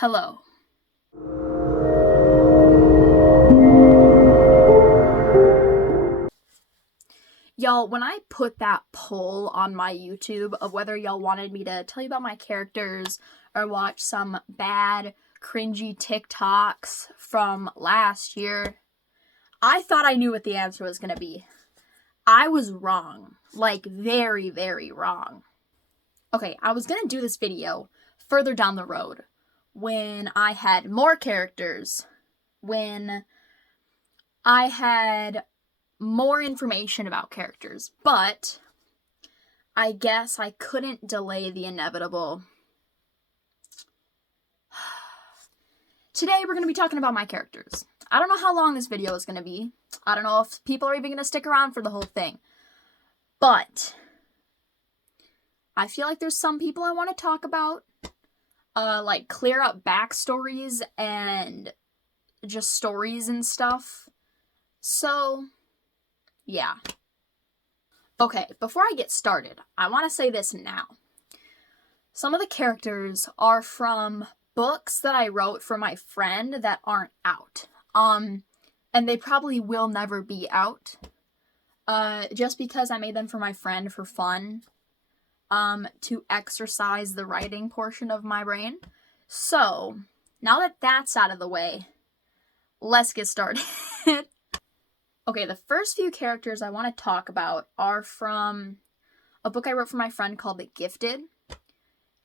Hello. Y'all, when I put that poll on my YouTube of whether y'all wanted me to tell you about my characters or watch some bad, cringy TikToks from last year, I thought I knew what the answer was going to be. I was wrong. Like, very, very wrong. Okay, I was going to do this video further down the road when I had more characters, when I had more information about characters, but I guess I couldn't delay the inevitable. Today we're going to be talking about my characters. I don't know how long this video is going to be. I don't know if people are even going to stick around for the whole thing. But I feel like there's some people I want to talk about. Like clear up backstories and just stories and stuff. So, yeah. Okay, before I get started, I want to say this now. Some of the characters are from books that I wrote for my friend that aren't out. And they probably will never be out. Just because I made them for my friend for fun. To exercise the writing portion of my brain. So, now that that's out of the way, let's get started. Okay, the first few characters I want to talk about are from a book I wrote for my friend called The Gifted.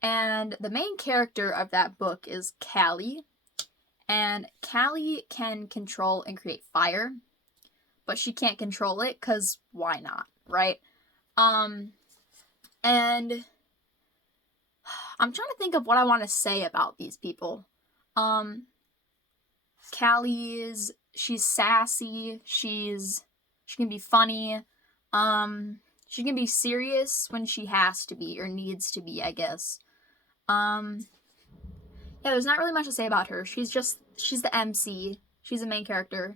And the main character of that book is Callie. And Callie can control and create fire, but she can't control it because why not, right? And I'm trying to think of what I want to say about these people. Callie she's sassy, she can be funny, she can be serious when she has to be, or needs to be, I guess. Yeah, there's not really much to say about her. She's the MC. She's the main character.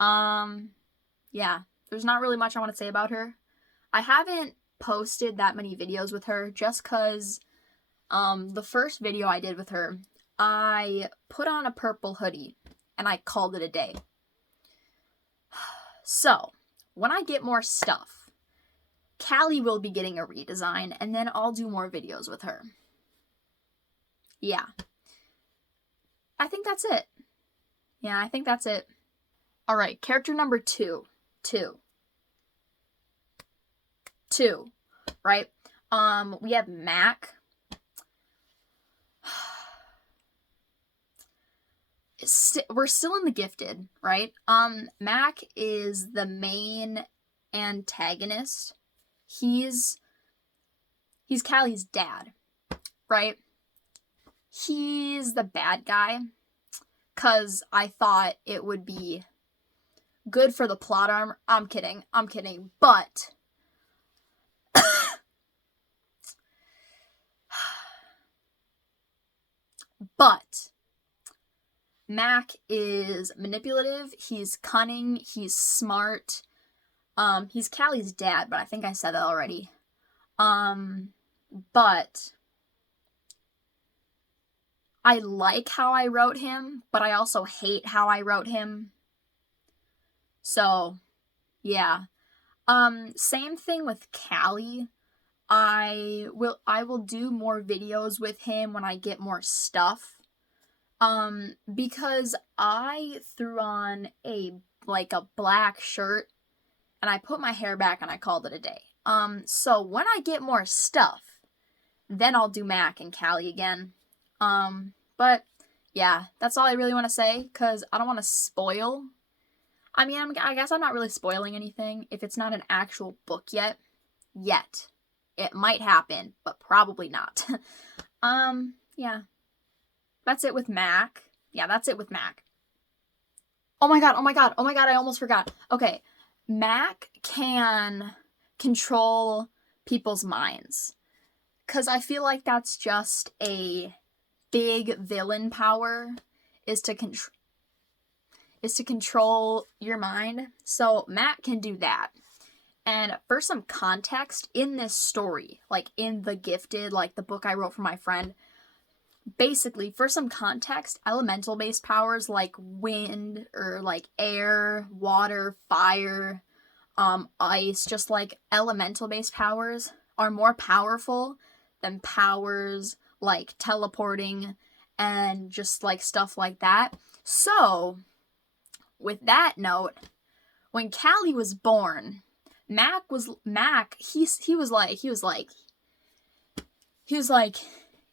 Yeah, there's not really much I want to say about her. I haven't posted that many videos with her just because the first video I did with her, I put on a purple hoodie and I called it a day. So, when I get more stuff, Callie will be getting a redesign and then I'll do more videos with her. Yeah. I think that's it. Yeah, I think that's it. Alright, character number two, right? We have Mac. We're still in The Gifted, right? Mac is the main antagonist. He's Callie's dad, right? He's the bad guy, because I thought it would be good for the plot armor. I'm kidding, but Mac is manipulative, he's cunning, he's smart. He's Callie's dad, but I think I said that already. But I like how I wrote him, but I also hate how I wrote him. So, yeah. Same thing with Callie. I will do more videos with him when I get more stuff. Because I threw on a black shirt and I put my hair back and I called it a day. So when I get more stuff, then I'll do Mac and Callie again. But yeah, that's all I really want to say because I don't want to spoil. I mean, I guess I'm not really spoiling anything if it's not an actual book yet. It might happen, but probably not. Yeah. That's it with Mac. Yeah, that's it with Mac. Oh my god, I almost forgot. Okay, Mac can control people's minds. Because I feel like that's just a big villain power, is to control your mind. So Mac can do that. And for some context, in this story, like in The Gifted, like the book I wrote for my friend, basically, for some context, elemental based powers like wind or like air, water, fire, ice, just like elemental based powers are more powerful than powers like teleporting and just like stuff like that. So, with that note, when Callie was born, Mac was like,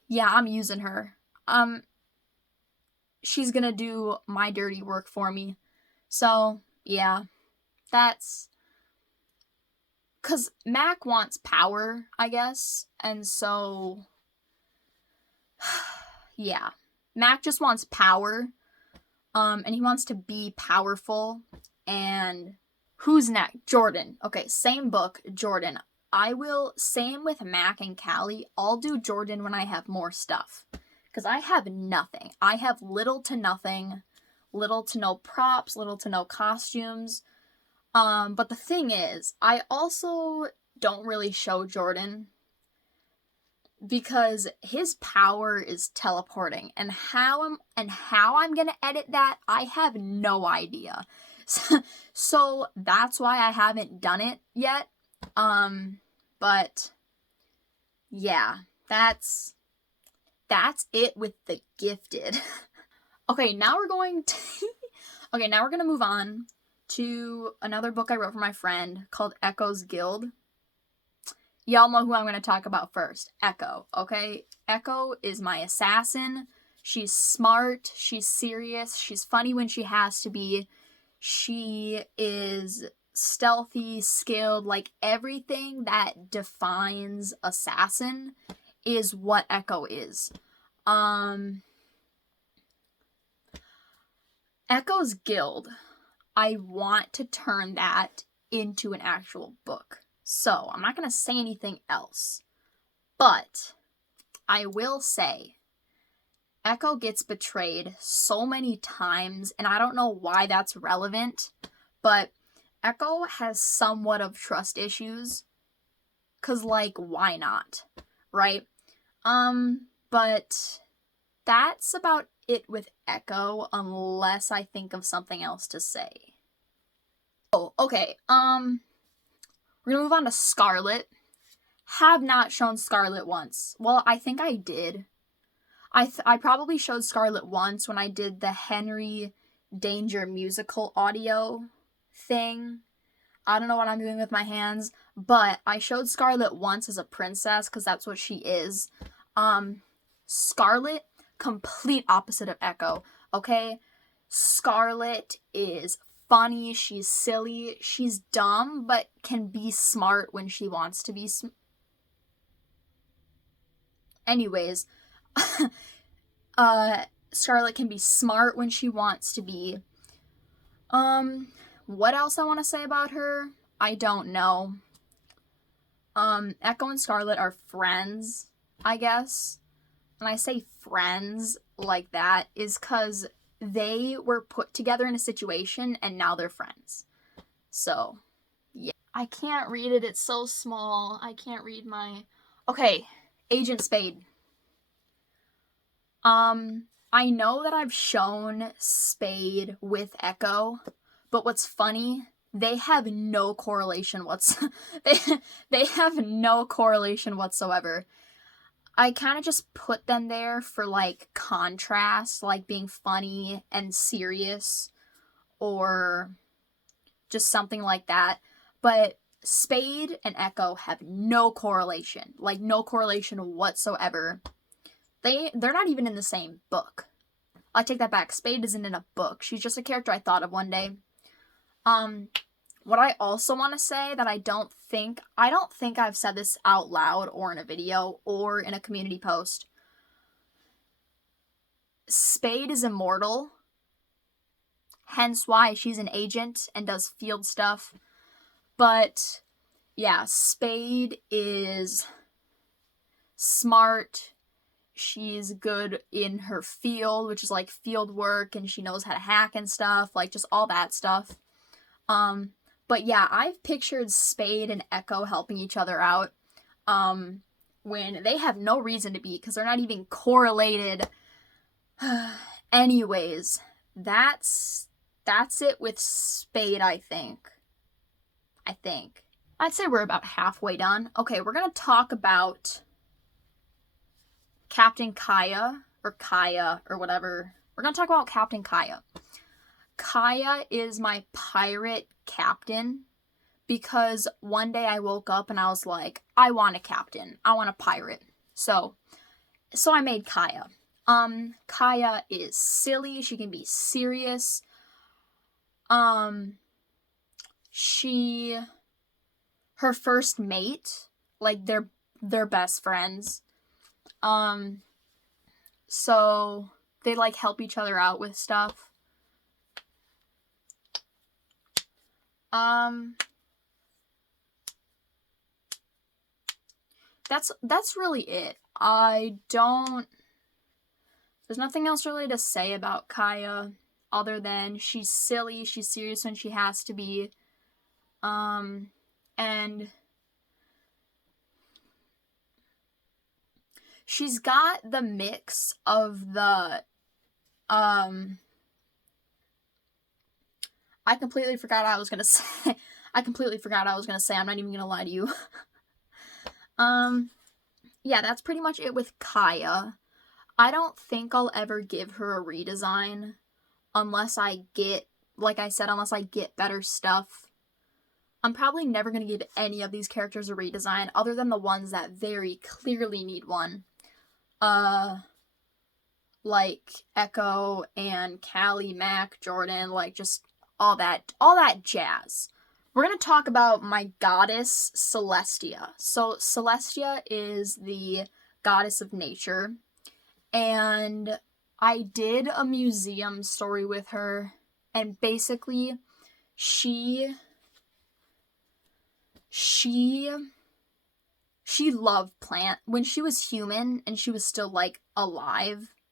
yeah, I'm using her. She's gonna do my dirty work for me. So, yeah, that's because Mac wants power, I guess, and so, yeah, Mac just wants power, and he wants to be powerful, and who's next? Jordan. Okay, same book, Jordan. Same with Mac and Callie, I'll do Jordan when I have more stuff. Because I have nothing. I have little to nothing, little to no props, little to no costumes. But the thing is, I also don't really show Jordan because his power is teleporting, and how I'm gonna edit that, I have no idea. So that's why I haven't done it yet. But yeah, that's it with the gifted. Okay, now we're going to move on to another book I wrote for my friend called Echo's Guild. Y'all know who I'm going to talk about first. Echo, okay? Echo is my assassin. She's smart, she's serious, she's funny when she has to be. She is stealthy, skilled, like everything that defines assassin is what Echo is. Echo's Guild, I want to turn that into an actual book. So, I'm not going to say anything else. But I will say Echo gets betrayed so many times, and I don't know why that's relevant, but Echo has somewhat of trust issues. 'Cause, like, why not? Right? But that's about it with Echo, unless I think of something else to say. Oh, okay. We're gonna move on to Scarlet. Have not shown Scarlet once. Well, I think I did. I probably showed Scarlet once when I did the Henry Danger musical audio thing. I don't know what I'm doing with my hands, but I showed Scarlet once as a princess because that's what she is. Scarlet, complete opposite of Echo, okay? Scarlet is funny, she's silly, she's dumb, but can be smart when she wants to be Anyways, Scarlet can be smart when she wants to be. What else I want to say about her? I don't know. Echo and Scarlet are friends, I guess. And I say friends like that is because they were put together in a situation and now they're friends. So, yeah. I can't read it, it's so small. I can't read my... Okay, Agent Spade. I know that I've shown Spade with Echo, but what's funny, they have no correlation they have no correlation whatsoever. I kind of just put them there for, like, contrast, like being funny and serious, or just something like that. But Spade and Echo have no correlation, like no correlation whatsoever. They're not even in the same book. I take that back. Spade isn't in a book. She's just a character I thought of one day. What I also want to say that I don't think I've said this out loud or in a video or in a community post. Spade is immortal. Hence why she's an agent and does field stuff. But yeah, Spade is smart. She's good in her field, which is like field work, and she knows how to hack and stuff, like just all that stuff. But yeah, I've pictured Spade and Echo helping each other out. when they have no reason to be because they're not even correlated. Anyways, that's it with Spade, I think. I'd say we're about halfway done. Okay, we're gonna talk about Captain Kaya, or whatever. We're gonna talk about Captain Kaya. Kaya is my pirate captain because one day I woke up and I was like, I want a captain. I want a pirate. So I made Kaya. Kaya is silly. She can be serious. Her first mate, like they're best friends. So they like help each other out with stuff. That's really it. There's nothing else really to say about Kaya other than she's silly, she's serious when she has to be. And she's got the mix of the I completely forgot what I was gonna say. I'm not even gonna lie to you. Yeah, that's pretty much it with Kaya. I don't think I'll ever give her a redesign unless I get better stuff. I'm probably never gonna give any of these characters a redesign other than the ones that very clearly need one. Like Echo and Callie, Mac, Jordan, like just all that jazz. We're going to talk about my goddess, Celestia. So Celestia is the goddess of nature, and I did a museum story with her, and basically she loved plant. When she was human and she was still like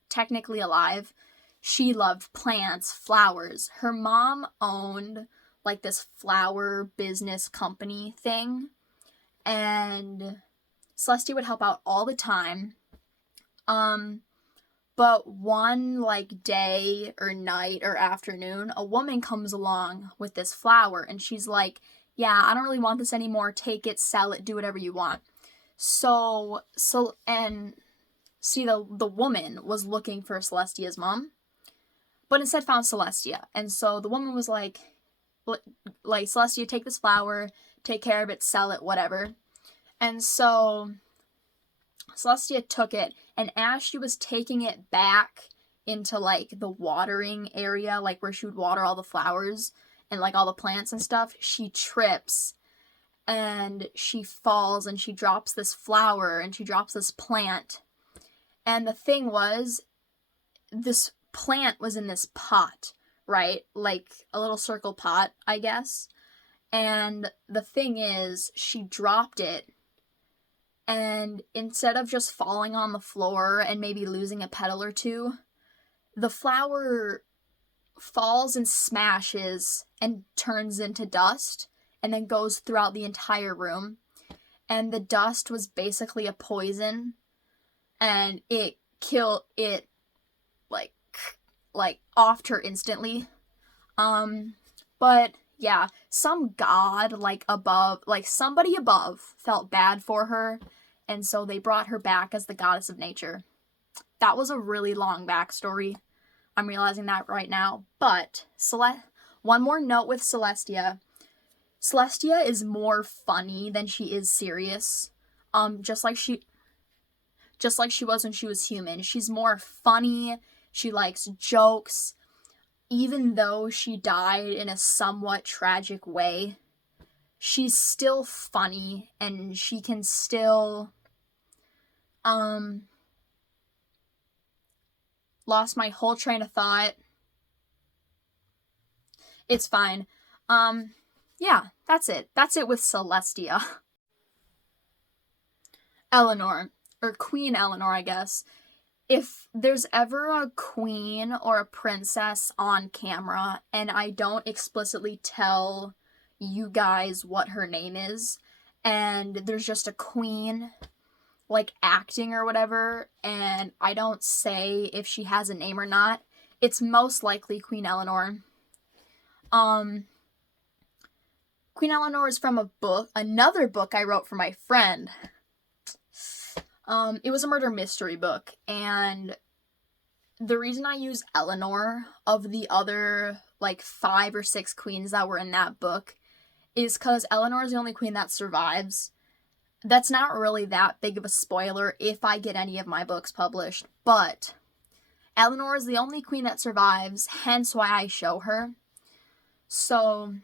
technically alive, she loved plants, flowers. Her mom owned like this flower business company thing, and Celestia would help out all the time. But one like day or night or afternoon, a woman comes along with this flower and she's like, yeah, I don't really want this anymore. Take it, sell it, do whatever you want. And see, the woman was looking for Celestia's mom, but instead found Celestia. And so the woman was like, Celestia, take this flower, take care of it, sell it, whatever. And so Celestia took it, and as she was taking it back into like the watering area, like where she would water all the flowers and like all the plants and stuff, she trips and she falls and she drops this flower and she drops this plant. And the thing was, this plant was in this pot, right? Like a little circle pot, I guess. And the thing is, she dropped it, and instead of just falling on the floor and maybe losing a petal or two, the flower falls and smashes and turns into dust and then goes throughout the entire room. And the dust was basically a poison, and it killed it like offed her instantly. But yeah, some god somebody above felt bad for her, and so they brought her back as the goddess of nature. That was a really long backstory. I'm realizing that right now. But one more note with Celestia. Celestia is more funny than she is serious. Just like she was when she was human. She's more funny. She likes jokes. Even though she died in a somewhat tragic way, she's still funny, and she can still, lost my whole train of thought. It's fine. Yeah, that's it. That's it with Celestia. Eleanor, or Queen Eleanor, I guess. If there's ever a queen or a princess on camera and I don't explicitly tell you guys what her name is, and there's just a queen like acting or whatever, and I don't say if she has a name or not, it's most likely Queen Eleanor. Queen Eleanor is from a book, another book I wrote for my friend. It was a murder mystery book, and the reason I use Eleanor of the other, like, 5 or 6 queens that were in that book is because Eleanor is the only queen that survives. That's not really that big of a spoiler if I get any of my books published, but Eleanor is the only queen that survives, hence why I show her. So,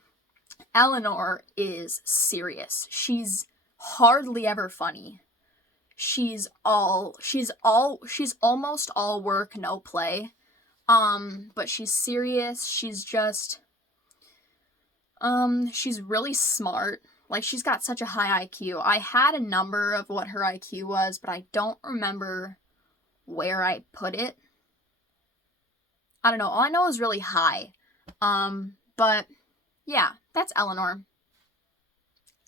Eleanor is serious. She's hardly ever funny. She's almost all work, no play. But she's serious. She's just, she's really smart. Like, she's got such a high IQ. I had a number of what her IQ was, but I don't remember where I put it. I don't know. All I know is really high. But yeah, that's Eleanor.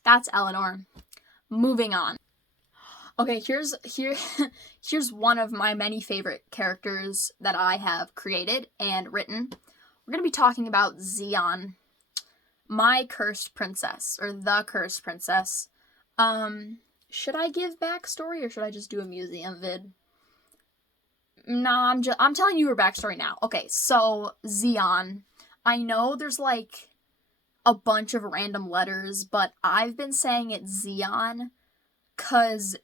That's Eleanor. Moving on. Okay, here's one of my many favorite characters that I have created and written. We're going to be talking about Xian, my cursed princess, or the cursed princess. Should I give backstory or should I just do a museum vid? No, I'm telling you her backstory now. Okay, so Xian, I know there's like a bunch of random letters, but I've been saying it Xian cause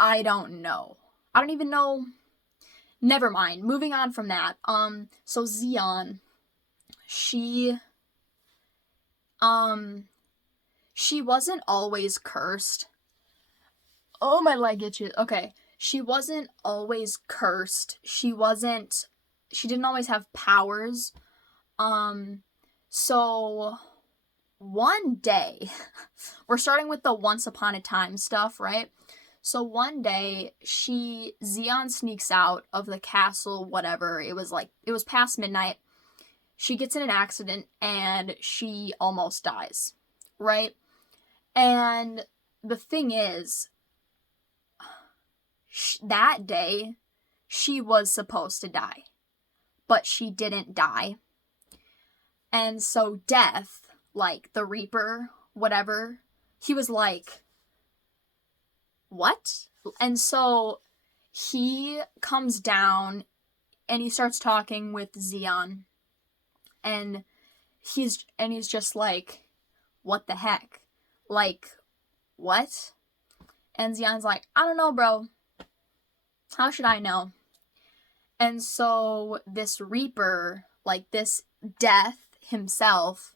I don't know. I don't even know. Never mind. Moving on from that. So Xian, she wasn't always cursed. Oh, my leg itches. Okay. She wasn't always cursed. She didn't always have powers. So one day, we're starting with the once upon a time stuff, right? So one day, Xian sneaks out of the castle, whatever. It was past midnight. She gets in an accident and she almost dies, right? And the thing is, that day, she was supposed to die, but she didn't die. And so Death, like the Reaper, whatever, he was like, what? And so he comes down and he starts talking with Xian, and he's just like, what the heck? Like, what? And Xian's like, I don't know, bro. How should I know? And so this Reaper, like this Death himself,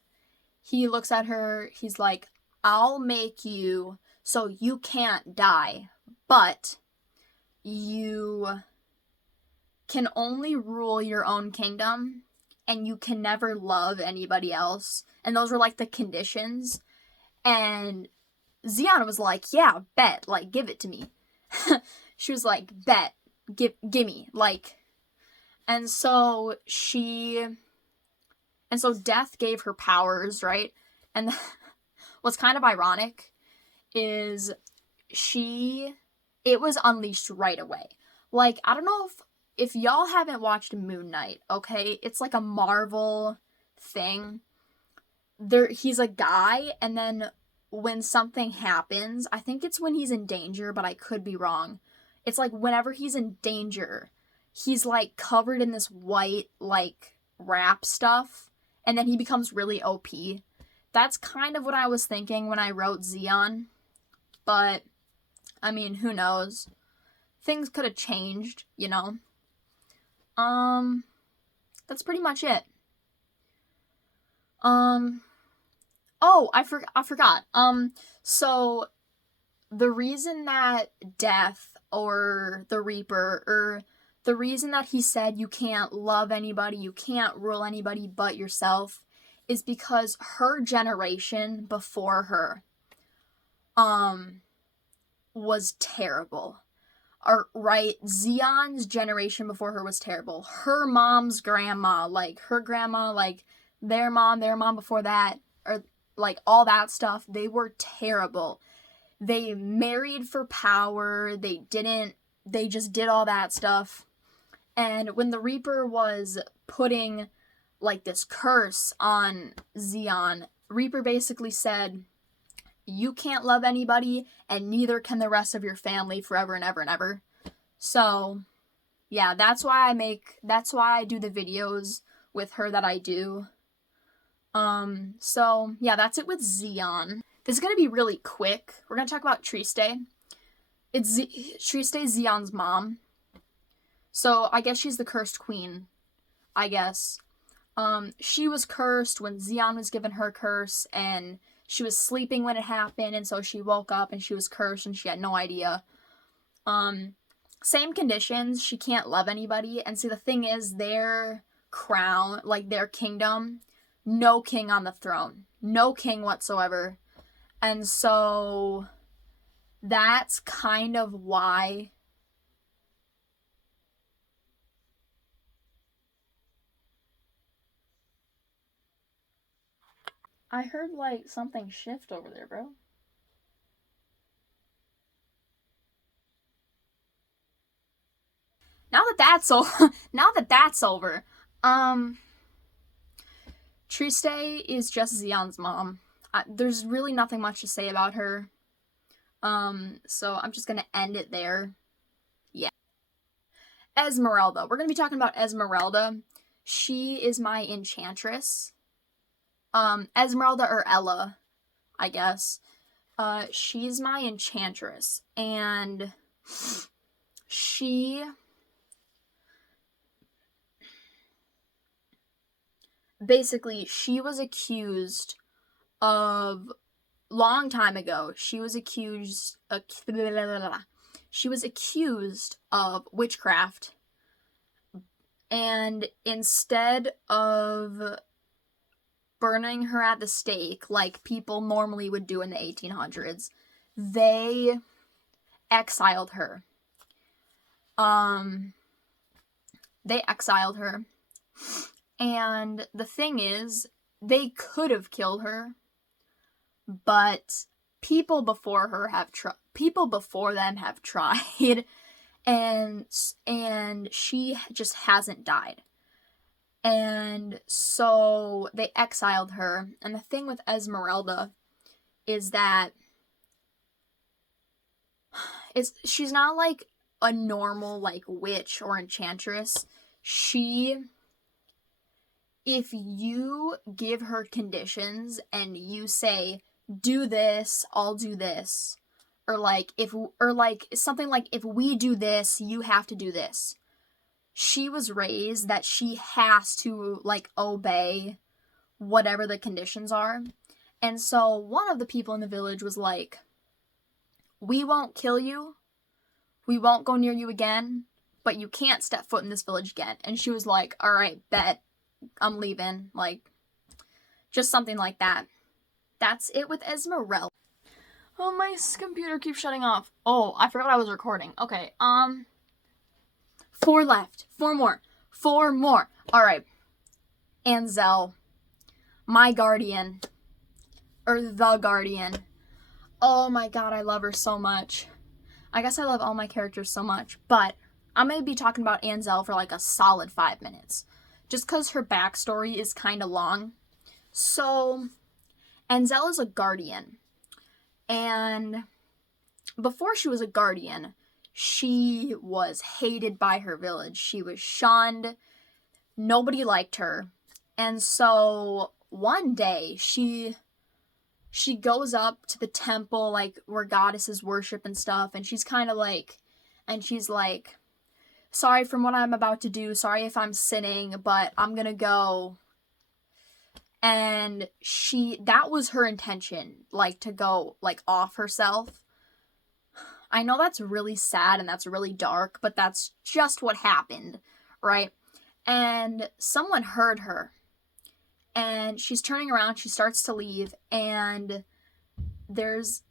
he looks at her, he's like, I'll make you so you can't die, but you can only rule your own kingdom, and you can never love anybody else. And those were like the conditions. And Xian was like, yeah, bet, like, give it to me. She was like, bet, gimme, like. And so Death gave her powers, right? And what's kind of ironic is it was unleashed right away. Like, I don't know if y'all haven't watched Moon Knight, okay? It's like a Marvel thing. He's a guy, and then when something happens, I think it's when he's in danger, but I could be wrong. It's like whenever he's in danger, he's like covered in this white, like, wrap stuff, and then he becomes really OP. That's kind of what I was thinking when I wrote Xian. But, I mean, who knows? Things could have changed, you know? That's pretty much it. Oh, I forgot. So, the reason that Death, or the Reaper, or the reason that he said you can't love anybody, you can't rule anybody but yourself, is because her generation before her, was terrible. Right? Xian's generation before her was terrible. Her mom's grandma, like, her grandma, like, their mom before that, or, like, all that stuff, they were terrible. They married for power. They just did all that stuff. And when the Reaper was putting like this curse on Zeon, Reaper basically said, you can't love anybody and neither can the rest of your family forever and ever and ever. So yeah, that's why I do the videos with her that I do. So yeah, that's it with Zeon. This is gonna be really quick. We're gonna talk about Triste. Triste is Zeon's mom. So I guess she's the cursed queen, I guess. She was cursed when Zeon was given her curse, and she was sleeping when it happened, and so she woke up and she was cursed and she had no idea. Same conditions, she can't love anybody, and see the thing is, their crown, like their kingdom, no king on the throne. No king whatsoever. And so that's kind of why I heard like something shift over there, bro. Now that that's over, Triste is just Zeon's mom. There's really nothing much to say about her. So I'm just gonna end it there. Yeah. Esmeralda. We're gonna be talking about Esmeralda. She is my enchantress. Esmeralda or Ella, I guess. She's my enchantress, and she was accused of, long time ago, she was accused of witchcraft, and instead of burning her at the stake like people normally would do in the 1800s, they exiled her. And the thing is, they could have killed her, but people before them have tried, and she just hasn't died. And so they exiled her. And the thing with Esmeralda is that she's not like a normal like witch or enchantress. If you give her conditions and you say, do this, I'll do this, or something like, if we do this, you have to do this. She was raised that she has to like obey whatever the conditions are. And so one of the people in the village was like, we won't kill you, we won't go near you again, but you can't step foot in this village again. And she was like, all right, bet, I'm leaving. Like, just something like that. That's it with Esmeralda. Oh, my computer keeps shutting off. Oh, I forgot I was recording. Okay, 4 left. 4 more. 4 more. Alright. Anzel. My guardian. Or the guardian. Oh my god, I love her so much. I guess I love all my characters so much, but I'm going to be talking about Anzel for like a solid 5 minutes. Just because her backstory is kind of long. So, Anzel is a guardian. And before she was a guardian, she was hated by her village. She was shunned. Nobody liked her. And so one day she goes up to the temple, like where goddesses worship and stuff, and she's like, sorry for what I'm about to do, sorry if I'm sinning, but I'm gonna go. And that was her intention, like to go like off herself. I know that's really sad and that's really dark, but that's just what happened, right? And someone heard her, and she's turning around, she starts to leave, and there's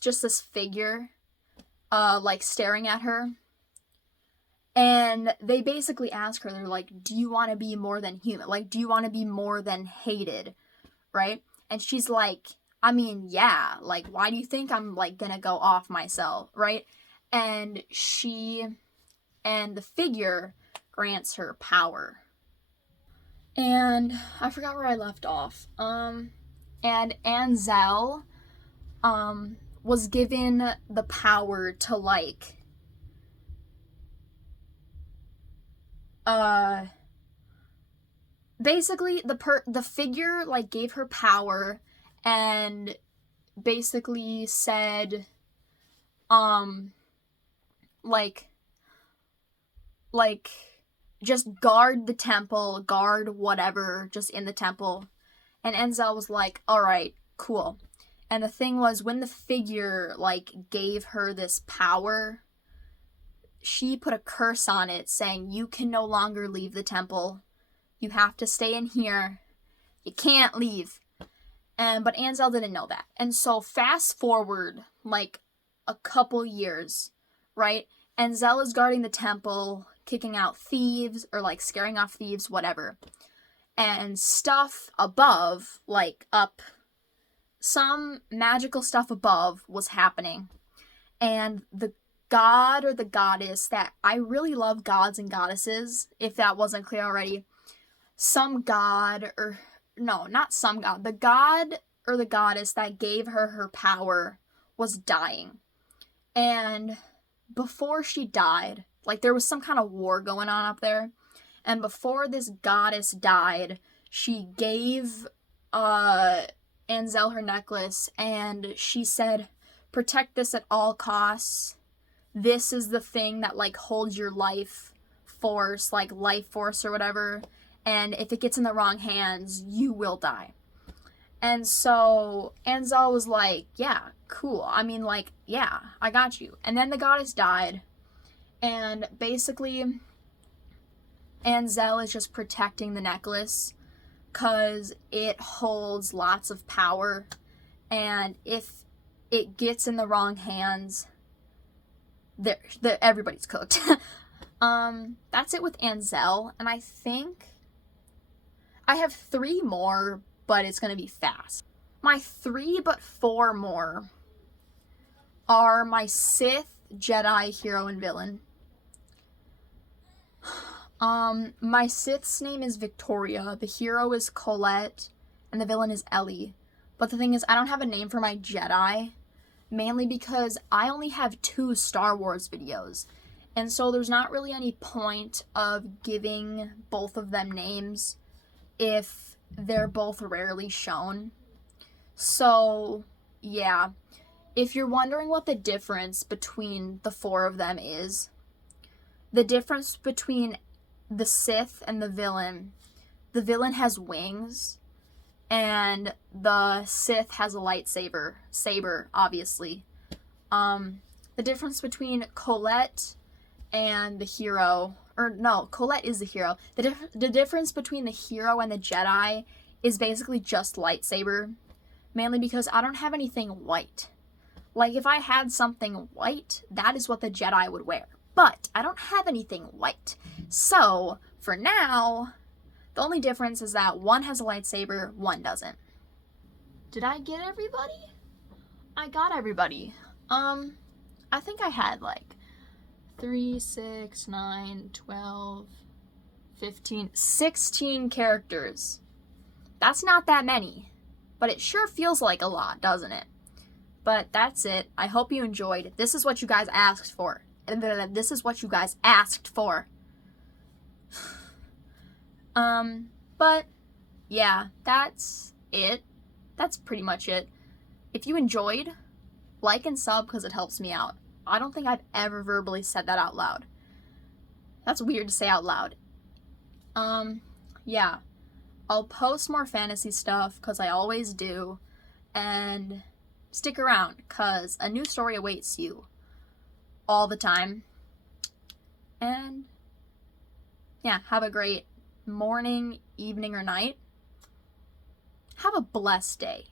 just this figure like staring at her, And they basically ask her, they're like, do you want to be more than human? Like, do you want to be more than hated? Right? And she's like, I mean, yeah, like, why do you think I'm, like, gonna go off myself, right? And the figure grants her power. And I forgot where I left off. And Anzel, was given the power to, like, basically the figure, like, gave her power and basically said, like just guard the temple, guard whatever just in the temple. And Enzel was like, all right, cool. And the thing was, when the figure, like, gave her this power, she put a curse on it saying, you can no longer leave the temple. You have to stay in here. You can't leave. But Anzel didn't know that. And so fast forward, like, a couple years, right? Anzel is guarding the temple, kicking out thieves, or, like, scaring off thieves, whatever. And stuff above, like, up, some magical stuff above was happening. And the god or the goddess that, I really love gods and goddesses, if that wasn't clear already. Some god, or, no, not some god. The god or the goddess that gave her power was dying. And before she died, like, there was some kind of war going on up there. And before this goddess died, she gave Anzel her necklace, and she said, protect this at all costs. This is the thing that, like, holds your life force, like, life force or whatever. And if it gets in the wrong hands, you will die. And so Anzel was like, yeah, cool. I mean, like, yeah, I got you. And then the goddess died. And basically, Anzel is just protecting the necklace because it holds lots of power. And if it gets in the wrong hands, everybody's cooked. That's it with Anzel. And I think I have 3 more, but it's going to be fast. My 3 but 4 more are my Sith, Jedi, hero, and villain. My Sith's name is Victoria, the hero is Colette, and the villain is Ellie. But the thing is, I don't have a name for my Jedi, mainly because I only have 2 Star Wars videos. And so there's not really any point of giving both of them names if they're both rarely shown. So, yeah. If you're wondering what the difference between the 4 of them is, the difference between the Sith and the villain has wings, and the Sith has a lightsaber. Saber, obviously. The difference between Colette and the hero, or no, Colette is the hero. The difference between the hero and the Jedi is basically just lightsaber, mainly because I don't have anything white. Like, if I had something white, that is what the Jedi would wear. But I don't have anything white. So, for now, the only difference is that one has a lightsaber, one doesn't. Did I get everybody? I got everybody. I think I had, like, 3, 6, 9, 12, 15, 16 characters. That's not that many, but it sure feels like a lot, doesn't it? But that's it. I hope you enjoyed. This is what you guys asked for. This is what you guys asked for. But yeah, that's it. That's pretty much it. If you enjoyed, like and sub because it helps me out. I don't think I've ever verbally said that out loud. That's weird to say out loud. Yeah. I'll post more fantasy stuff because I always do. And stick around because a new story awaits you all the time. And yeah, have a great morning, evening, or night. Have a blessed day.